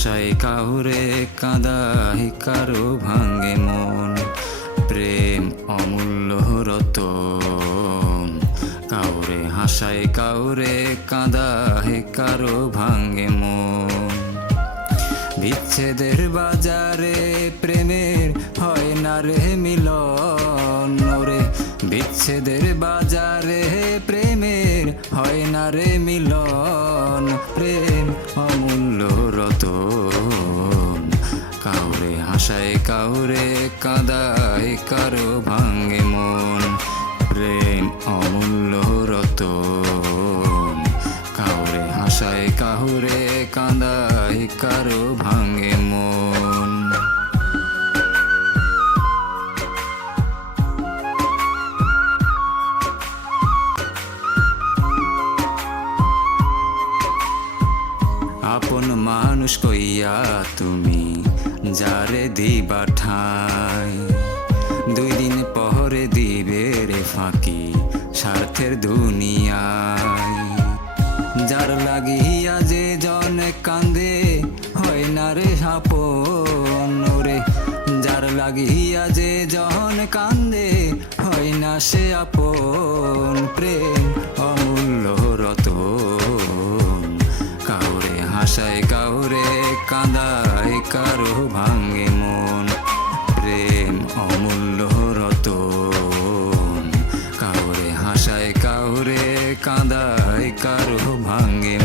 হাসায় কাউরে কাঁদায় কারো ভাঙে মন। প্রেম অমূল্য রতন, কাউরে হাসায় কাউরে কাঁদায় কারো ভাঙে মন। বিচ্ছেদের বাজারে প্রেমের হয় না রে মিলন ওরে, বিচ্ছেদের বাজারে প্রেমের হয় না রে মিলন। প্রেম অমূল্য রতন, কাউরে হাসায় কাউরে কাঁদায় কারো ভাঙে মন। প্রেম অমূল্য রতন, কাউরে হাসায় কাউরে কাঁদায় কারো ভাঙে মন। আপন মানুষ কইয়া তুমি যারে দিবা ঠাই, 2 দিন পরে দিবে রে ফাঁকি স্বার্থের দুনিয়ায়। যার লাগিয়া যে জন কান্দে হয় না রে আপন ওরে, যার লাগিয়া যে জন কান্দে হয় না সে আপন। প্রেম অমূল্য রতন, কাউরে হাসায় কাউরে কাঁদায় কারো ভাঙে মন। প্রেম অমূল্য রতন, কাউরে হাসায় কাউরে কাঁদায় কারো ভাঙে